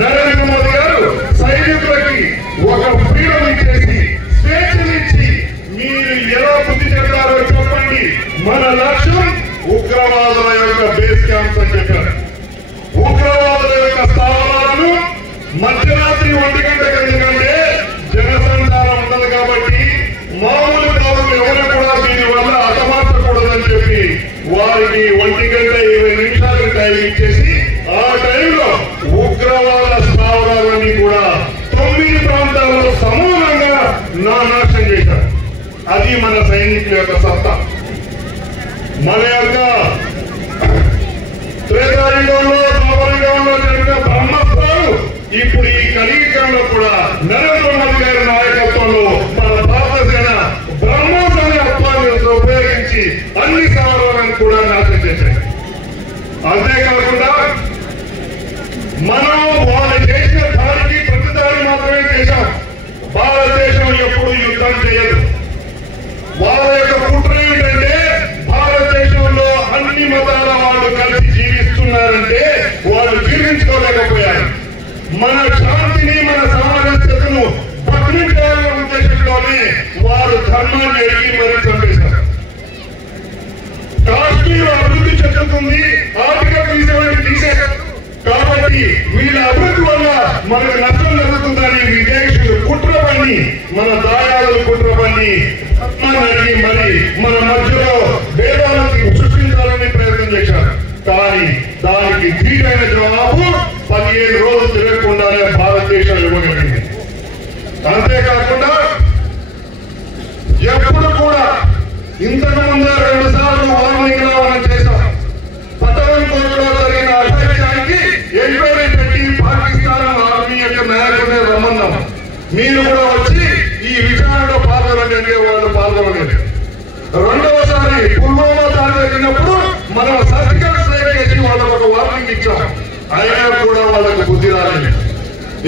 నరేంద్ర మోదీ గారు సైనికులకి ఒక ఫ్రీడమ్ ఇచ్చేసి స్వేచ్ఛనిచ్చి మీరు ఎలా బుద్ధి చెప్తారో చెప్పండి, మన లక్ష్యం ఉగ్రవాదుల యొక్క బేస్ క్యాంప్స్ అని చెప్పారు. ఉగ్రవాదుల యొక్క స్థావరాలను మధ్యరాత్రి 1 గంటకు, ఎందుకంటే జనసంచారం ఉండదు కాబట్టి మామూలు పౌరులు ఎవరు కూడా దీని వల్ల హతమార్చకూడదని చెప్పి వారికి 1 గంట 20 నిమిషాలకు టైం ఇచ్చేసి ఆ టైంలో ఉగ్రవాద స్థావరాలన్నీ కూడా 9 ప్రాంతాల్లో సమూలంగా నాశనం చేశారు. అది మన సైనికుల యొక్క సత్తా. మన యొక్క త్రేతాయుగంలో ద్వాపరయుగంలో జరిగిన బ్రహ్మాస్త్రాలు ఇప్పుడు ఈ కలియుగంలో కూడా నరేంద్ర మోదీ గారి నాయకత్వంలో మన భారత సేన బ్రహ్మోస్ అనే అస్త్రాన్ని ఉపయోగించి అన్ని స్థావరాలను కూడా నాశనం చేశాయి. అంతేకాకుండా మనం వాళ్ళు చేసిన దాడికి ప్రతిదాడి మాత్రమే చేశాం. భారతదేశం ఎప్పుడు యుద్ధం చేయదు. వాళ్ళ యొక్క కుట్ర ఏమిటంటే భారతదేశంలో అన్ని మతాల వాళ్ళు కలిసి జీవిస్తున్నారంటే వాళ్ళు జీవించుకోలేకపోయారు. మన శాంతిని, మన సమాజను భగ్నం చేయాలనే ఉద్దేశంలోనే వారు ధర్మాన్ని ఎరిగి మరీ చంపేశారు. కాశ్మీర్ అభివృద్ధి చెందుతుంది, ఆర్థిక తీసేశారు కాబట్టి వీళ్ళ అభివృద్ధి వల్ల మనకు నష్టం జరుగుతుందని విదేశీయులు కుట్ర పని, మన దాయాలు కుట్ర పని అడిగి మరి మన మధ్యలో భేదాలను సృష్టించాలని ప్రయత్నం చేశారు. కానీ దానికి ధీరైన జవాబు 15 రోజులు తిరగకుండానే భారతదేశం ఇవ్వగలిగింది. అంతేకాకుండా ఎప్పుడు కూడా ఇంతకు ముందే 2 సార్లు వార్నింగ్ మనం చేశాం. పట్టణంలో జరిగిన అసత్యానికి ఎంక్వైరీ పెట్టి పాకిస్తాన్ ఆర్మీ యొక్క నాయకుడిని రమ్మన్నాం. మీరు కూడా వచ్చి ఈ విచారణలో పాల్గొనండి అంటే వాళ్ళు పాల్గొనలేదు. రెండవసారి పుల్వామా దాడి జరిగినప్పుడు మనం సర్జికల్ స్ట్రైక్ చేసి వాళ్ళకు ఒక వార్నింగ్ ఇచ్చాం. అయినా కూడా వాళ్ళకు బుద్ధి రాలేదు.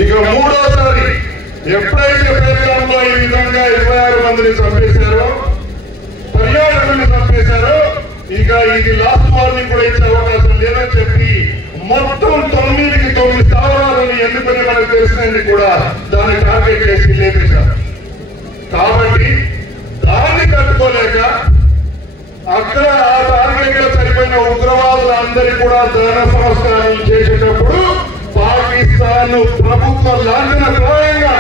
ఇక మూడోసారి ఎప్పుడైతే పేర్లంలో ఈ విధంగా 26 మందిని చంపేశారో, పర్యాటకుల్ని చంపేశారో, ఇక ఇది లాస్ట్ వార్నింగ్ కూడా ఇచ్చే అవకాశం లేదని చెప్పి మొత్తం 9కి 9 స్థావరాలను ఎందుకని మనకు తెలిసినది కూడా దాన్ని టార్గెట్ చేసి లేపేశారు. కాబట్టి దాన్ని తట్టుకోలేక అక్కడ ఆ టార్గెట్ లో చనిపోయిన ఉగ్రవాదులందరి కూడా దహన సంస్కారం చేసేటప్పుడు పాకిస్తాన్ ప్రభుత్వ లాంఛనప్రాయంగా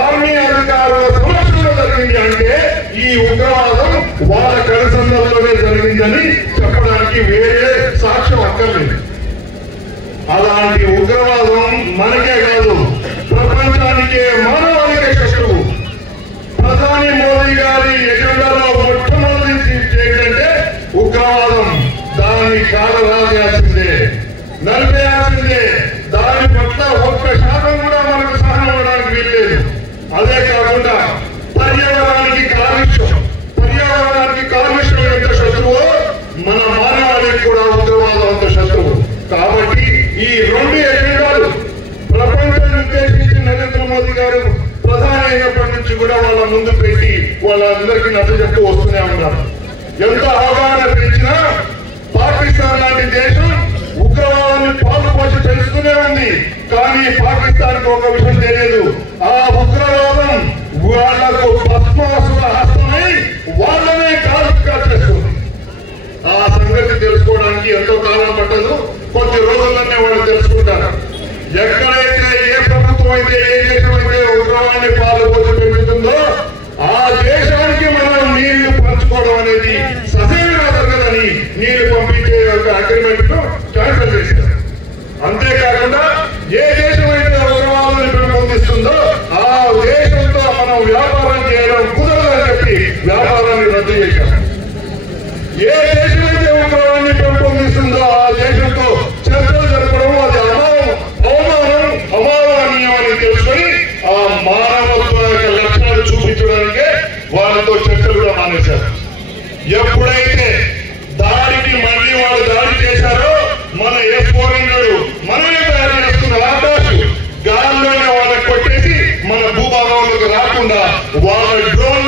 ఆర్మీ అధికారుల సమక్షంలో జరిగింది. అంటే ఈ ఉగ్రవాదం వాళ్ళ కనుసంధానంలోనే జరిగిందని చెప్పడానికి వేరే సాక్ష్యం అక్కర్లేదు. అలాంటి ఉగ్రవాదం మనకే కాదు, ప్రపంచానికే, మానవాళికే శత్రువు. ప్రధాని మోదీ గారి ఎజెండాలో మొట్టమొదటి ఏంటంటే ఉగ్రవాదం. దాన్ని కాలరాయాల్సిందే, నలిపేయాల్సిందే. దాని పట్ల 1% కూడా మనకు సహనం ఇవ్వడానికి వీల్లేదు. అదే కాకుండా పర్యావరణానికి కాలుష్యం ఎంత శత్రువో మన మానవాళికి కూడా ఉగ్రవాదం అంత శత్రువు. కాబట్టి ఈ 2 ఎజెండాలు ప్రపంచాన్ని ఉద్దేశించి నరేంద్ర మోదీ గారు ప్రధాని అయినప్పటి నుంచి కూడా వాళ్ళ ముందు పెట్టి వాళ్ళందరికీ నచ్చజెప్తూ వస్తూనే ఉన్నారు. ఎంత అవగాహన పెంచినా పాకిస్తాన్ లాంటి దేశం ఉగ్రవాదాన్ని పాలు పోసి పెంచుతూనే ఉంది. కానీ పాకిస్తాన్ కు ఒక విషయం తెలియదు, ఆ ఉగ్రవాదం వాళ్లకు పద్మాసుల హస్తమై వాళ్ళనే కాలుగా చేస్తుంది. ఆ సంగతి తెలుసుకోవడానికి ఎంతో కాలం పట్టదు, కొద్ది రోజుల్లోనే వాళ్ళు తెలుసుకుంటారు. ఎక్కడైతే ఏ ప్రభుత్వం అయితే, ఏ దేశం అయితే ఉగ్రవాదాన్ని పాలు పోసి పెంచుతుందో ఆ దేశానికి మనం నీళ్లు పంచుకోవడం అనేది సహజంగా జరగదని నీళ్లు పంపించే ఒక అగ్రిమెంట్ ను క్యాన్సిల్ చేశారు. అంతేకాకుండా ఏ దేశం అయితే ఉగ్రవాదాన్ని పెంపొందిస్తుందో ఆ దేశంతో మనం వ్యాపారం చేయడం కుదరదని చెప్పి వ్యాపారాన్ని రద్దు చేశారు. ఏ దేశం అయితే ఉగ్రవాదాన్ని పెంపొందిస్తుందో ఆ దేశంతో చర్చలు జరపడం అది అమానవీయం అని తెలుసుకొని ఆ మానవత్వ యొక్క లక్షణాలు చూపించడానికే వాళ్ళతో చర్చలు కూడా మానేశారు. ఎప్పుడైతే దాడికి మళ్ళీ వాళ్ళు దాడి చేశారో మన S-400 మనమే తయారు చేస్తున్న ఆకాశ్ గాల్లోనే వాళ్ళని కొట్టేసి మన భూభాగంలోకి రాకుండా వాళ్ళ డ్రోన్